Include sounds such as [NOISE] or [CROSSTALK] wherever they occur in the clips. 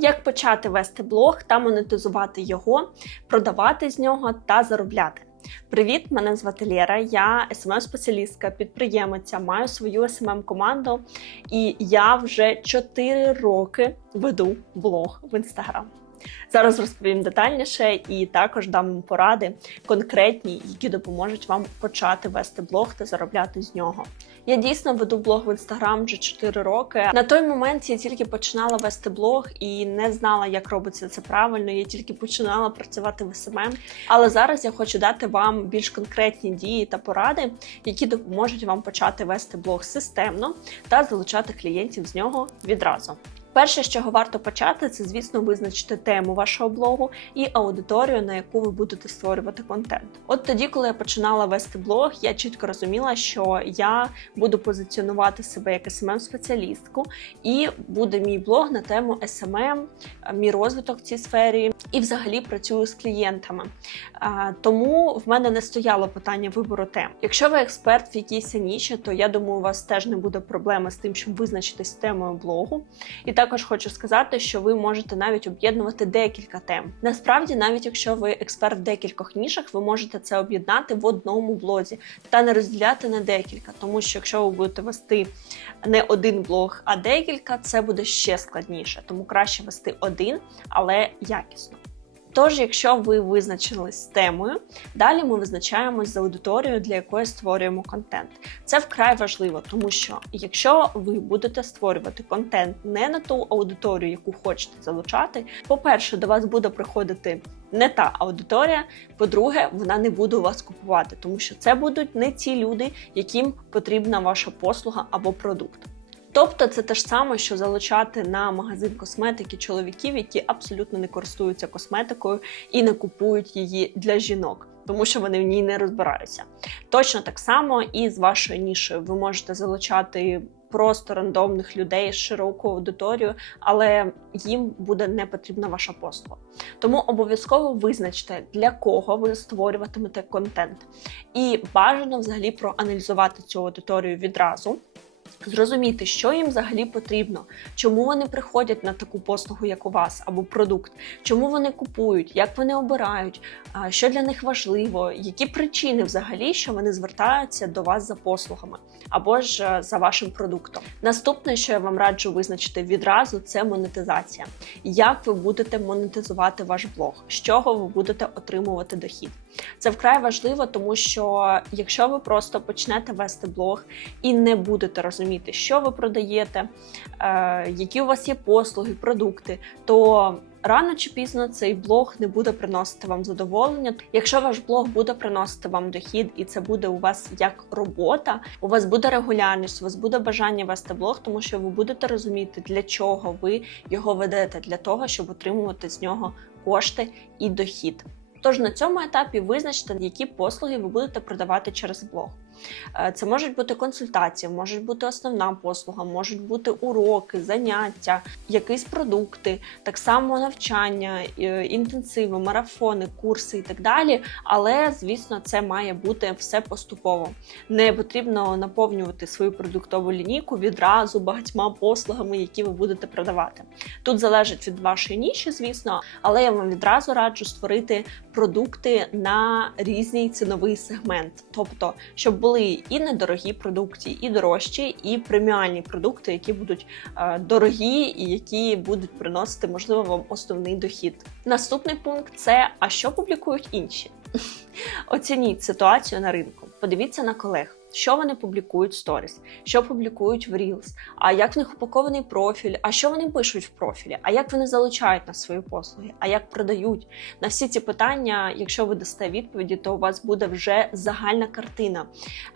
Як почати вести блог та монетизувати його, продавати з нього та заробляти. Привіт, мене звати Лєра, я смм спеціалістка підприємиця, маю свою смм команду і я вже 4 роки веду блог в інстаграм. Зараз розповім детальніше і також дам поради конкретні, які допоможуть вам почати вести блог та заробляти з нього. Я дійсно веду блог в інстаграм вже 4 роки. На той момент я тільки починала вести блог і не знала, як робиться це правильно. Я тільки починала працювати в СММ. Але зараз я хочу дати вам більш конкретні дії та поради, які допоможуть вам почати вести блог системно та залучати клієнтів з нього відразу. Перше, з чого варто почати, це звісно визначити тему вашого блогу і аудиторію, на яку ви будете створювати контент. От тоді, коли я починала вести блог, я чітко розуміла, що я буду позиціонувати себе як smm спеціалістку і буде мій блог на тему SMM, мій розвиток в цій сфері, і взагалі працюю з клієнтами. Тому в мене не стояло питання вибору тем. Якщо ви експерт в якійсь ніші, то я думаю, у вас теж не буде проблеми з тим, щоб визначитись темою блогу. І також хочу сказати, що ви можете навіть об'єднувати декілька тем. Насправді, навіть якщо ви експерт в декількох нішах, ви можете це об'єднати в одному блозі та не розділяти на декілька, тому що якщо ви будете вести не один блог, а декілька, це буде ще складніше. Тому краще вести один, але якісно. Тож, якщо ви визначились з темою, далі ми визначаємось з аудиторією, для якої створюємо контент. Це вкрай важливо, тому що якщо ви будете створювати контент не на ту аудиторію, яку хочете залучати, по-перше, до вас буде приходити не та аудиторія. По-друге, вона не буде у вас купувати, тому що це будуть не ті люди, яким потрібна ваша послуга або продукт. Тобто це те ж саме, що залучати на магазин косметики чоловіків, які абсолютно не користуються косметикою і не купують її для жінок, тому що вони в ній не розбираються. Точно так само і з вашою нішою ви можете залучати. Просто рандомних людей з широкою аудиторією, але їм буде не потрібна ваша послуга. Тому обов'язково визначте, для кого ви створюватимете контент, і бажано взагалі проаналізувати цю аудиторію відразу. Зрозуміти, що їм взагалі потрібно, чому вони приходять на таку послугу, як у вас, або продукт, чому вони купують, як вони обирають, що для них важливо, які причини взагалі, що вони звертаються до вас за послугами або ж е, за вашим продуктом. Наступне, що я вам раджу визначити відразу, це монетизація. Як ви будете монетизувати ваш блог, з чого ви будете отримувати дохід? Це вкрай важливо, тому що якщо ви просто почнете вести блог і не будете розуміти, що ви продаєте, е, які у вас є послуги, продукти, то Рано чи пізно цей блог не буде приносити вам задоволення. Якщо ваш блог буде приносити вам дохід, і це буде у вас як робота, у вас буде регулярність, у вас буде бажання вести блог, тому що ви будете розуміти, для чого ви його ведете, для того, щоб отримувати з нього кошти і дохід. Тож на цьому етапі визначте, які послуги ви будете продавати через блог. Е, це можуть бути консультації, можуть бути основна послуга, можуть бути уроки, заняття, якісь продукти, так само навчання, е, інтенсиви, марафони, курси і так далі. Але, звісно, це має бути все поступово. Не потрібно наповнювати свою продуктову лінійку відразу багатьма послугами, які ви будете продавати. Тут залежить від вашої ніші, звісно, але я вам відразу раджу створити продукти на різний ціновий сегмент, тобто, щоб були і недорогі продукти, і дорожчі, і преміальні продукти, які будуть е, дорогі і які будуть приносити, можливо, вам основний дохід. Наступний пункт це а що публікують інші? [LAUGHS] Оцініть ситуацію на ринку. Подивіться на колег що вони публікують в сторіс, що публікують в Reels, а як в них упакований профіль, а що вони пишуть в профілі, а як вони залучають на свої послуги, а як продають. На всі ці питання, якщо ви дасте відповіді, то у вас буде вже загальна картина,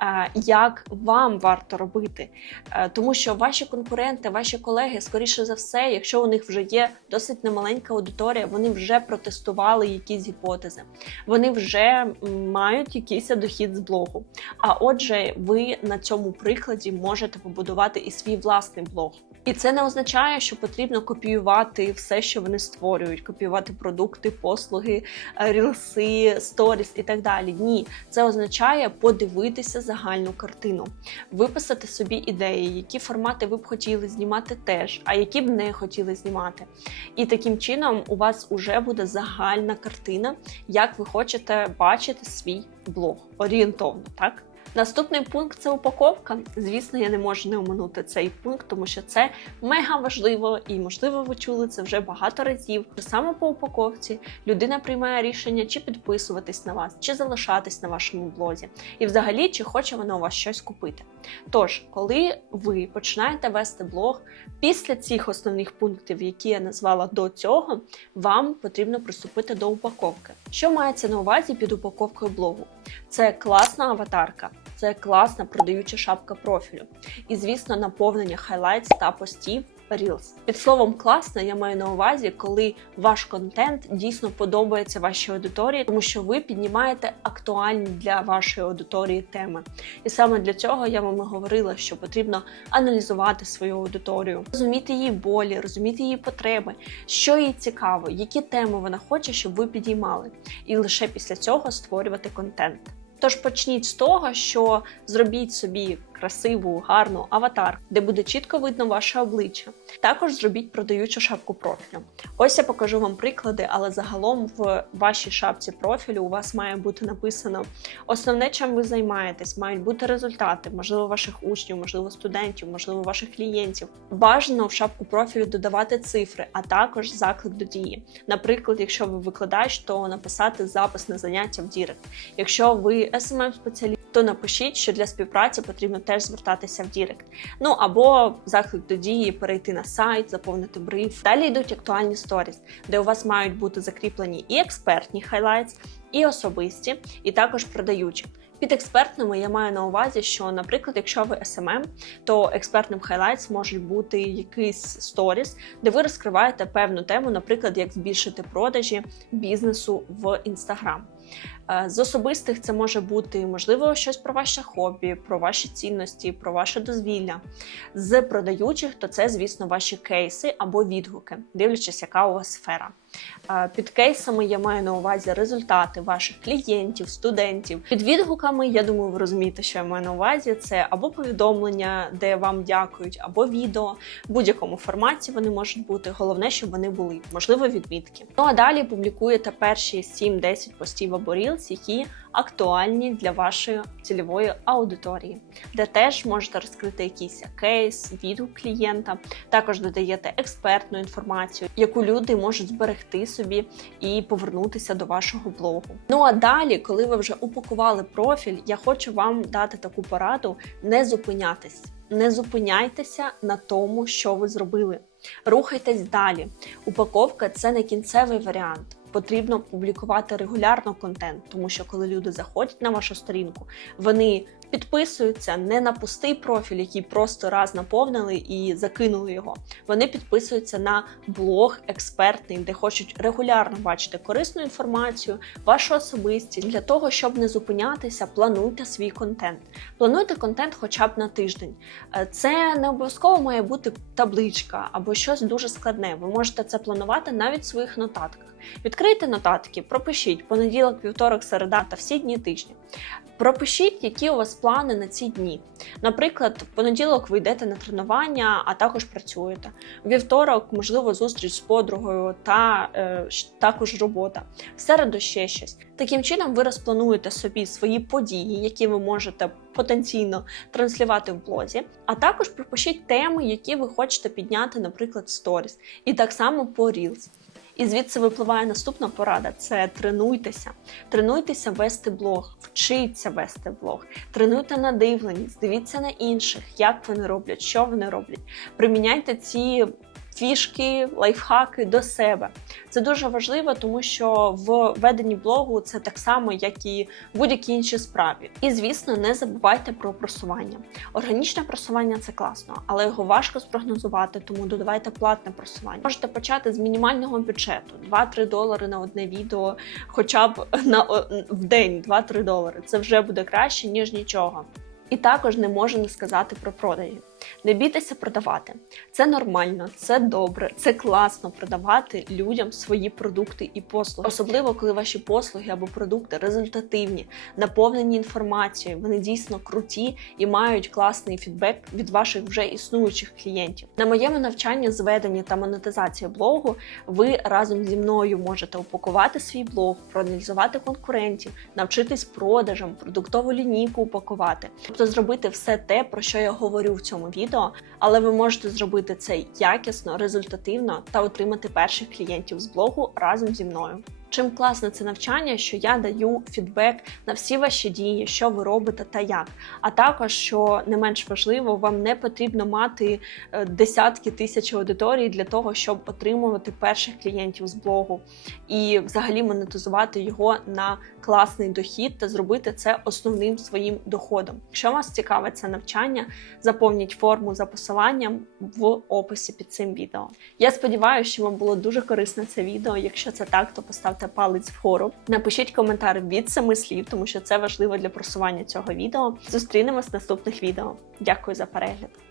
е, як вам варто робити. Е, тому що ваші конкуренти, ваші колеги, скоріше за все, якщо у них вже є досить немаленька аудиторія, вони вже протестували якісь гіпотези, вони вже мають якийсь дохід з блогу. А отже, ви на цьому прикладі можете побудувати і свій власний блог. І це не означає, що потрібно копіювати все, що вони створюють, копіювати продукти, послуги, е, рілси, сторіс і так далі. Ні, це означає подивитися загальну картину, виписати собі ідеї, які формати ви б хотіли знімати теж, а які б не хотіли знімати. І таким чином у вас уже буде загальна картина, як ви хочете бачити свій блог орієнтовно, так? Наступний пункт це упаковка. Звісно, я не можу не оминути цей пункт, тому що це мега важливо, і можливо, ви чули це вже багато разів. Саме по упаковці людина приймає рішення, чи підписуватись на вас, чи залишатись на вашому блозі, і взагалі, чи хоче вона у вас щось купити. Тож, коли ви починаєте вести блог після цих основних пунктів, які я назвала до цього, вам потрібно приступити до упаковки. Що мається на увазі під упаковкою блогу? Це класна аватарка, це класна продаюча шапка профілю. І, звісно, наповнення хайлайтс та постів Reels. Під словом класна я маю на увазі, коли ваш контент дійсно подобається вашій аудиторії, тому що ви піднімаєте актуальні для вашої аудиторії теми. І саме для цього я вам і говорила, що потрібно аналізувати свою аудиторію, розуміти її болі, розуміти її потреби, що їй цікаво, які теми вона хоче, щоб ви підіймали, і лише після цього створювати контент. Тож почніть з того, що зробіть собі красиву, гарну аватар, де буде чітко видно ваше обличчя. Також зробіть продаючу шапку профілю. Ось я покажу вам приклади, але загалом в вашій шапці профілю у вас має бути написано основне, чим ви займаєтесь, мають бути результати, можливо, ваших учнів, можливо, студентів, можливо, ваших клієнтів. Бажано в шапку профілю додавати цифри, а також заклик до дії. Наприклад, якщо ви викладач, то написати запис на заняття в Дірект. Якщо ви smm спеціаліст то напишіть, що для співпраці потрібно теж звертатися в Дірект. Ну або заклик до дії, перейти на сайт, заповнити бриф. Далі йдуть актуальні сторіс, де у вас мають бути закріплені і експертні хайлайтс, і особисті, і також продаючі. Під експертними я маю на увазі, що, наприклад, якщо ви SMM, то експертним хайлайтс можуть бути якийсь сторіс, де ви розкриваєте певну тему, наприклад, як збільшити продажі бізнесу в Instagram. Е, з особистих це може бути можливо щось про ваше хобі, про ваші цінності, про ваше дозвілля. З продаючих, то це, звісно, ваші кейси або відгуки, дивлячись, яка у вас сфера. Е, під кейсами я маю на увазі результати ваших клієнтів, студентів. Під відгуками, я думаю, ви розумієте, що я маю на увазі. Це або повідомлення, де вам дякують, або відео. В будь-якому форматі вони можуть бути. Головне, щоб вони були, можливо, відмітки. Ну а далі публікуєте перші 7-10 постів або Reels, які актуальні для вашої цільової аудиторії, де теж можете розкрити якийсь кейс, відгук клієнта. Також додаєте експертну інформацію, яку люди можуть зберегти собі і повернутися до вашого блогу. Ну а далі, коли ви вже упакували профіль, я хочу вам дати таку пораду: не зупинятись. Не зупиняйтеся на тому, що ви зробили. Рухайтесь далі. Упаковка це не кінцевий варіант потрібно публікувати регулярно контент, тому що коли люди заходять на вашу сторінку, вони підписуються не на пустий профіль, який просто раз наповнили і закинули його. Вони підписуються на блог експертний, де хочуть регулярно бачити корисну інформацію, вашу особистість. Для того, щоб не зупинятися, плануйте свій контент. Плануйте контент хоча б на тиждень. Е, це не обов'язково має бути табличка або щось дуже складне. Ви можете це планувати навіть в своїх нотатках. Відкрийте нотатки, пропишіть понеділок, вівторок, середа та всі дні тижня. Пропишіть, які у вас плани на ці дні. Наприклад, в понеділок ви йдете на тренування, а також працюєте. Вівторок, можливо, зустріч з подругою та е, також робота. В середу ще щось. Таким чином, ви розплануєте собі свої події, які ви можете потенційно транслювати в блозі, а також пропишіть теми, які ви хочете підняти, наприклад, в сторіс. І так само по Reels. І звідси випливає наступна порада: це тренуйтеся. Тренуйтеся вести блог, вчіться вести блог, тренуйте надивленість, дивіться на інших, як вони роблять, що вони роблять. Приміняйте ці фішки, лайфхаки до себе. Це дуже важливо, тому що в веденні блогу це так само, як і будь-якій іншій справі. І звісно, не забувайте про просування. Органічне просування це класно, але його важко спрогнозувати, тому додавайте платне просування. Можете почати з мінімального бюджету 2-3 долари на одне відео, хоча б на в день 2-3 долари. Це вже буде краще ніж нічого. І також не можу не сказати про продажі. Не бійтеся продавати. Це нормально, це добре, це класно продавати людям свої продукти і послуги, особливо коли ваші послуги або продукти результативні, наповнені інформацією. Вони дійсно круті і мають класний фідбек від ваших вже існуючих клієнтів. На моєму навчанні з ведення та монетизації блогу ви разом зі мною можете упакувати свій блог, проаналізувати конкурентів, навчитись продажам, продуктову лінійку упакувати, тобто зробити все те, про що я говорю в цьому відео, але ви можете зробити це якісно, результативно та отримати перших клієнтів з блогу разом зі мною. Чим класне це навчання, що я даю фідбек на всі ваші дії, що ви робите та як. А також, що не менш важливо, вам не потрібно мати е, десятки тисяч аудиторій для того, щоб отримувати перших клієнтів з блогу і взагалі монетизувати його на класний дохід та зробити це основним своїм доходом. Якщо вас цікавить це навчання, заповніть форму за посиланням в описі під цим відео. Я сподіваюся, що вам було дуже корисне це відео. Якщо це так, то поставте палець вгору. Напишіть коментар від семи слів, тому що це важливо для просування цього відео. Зустрінемось в наступних відео. Дякую за перегляд.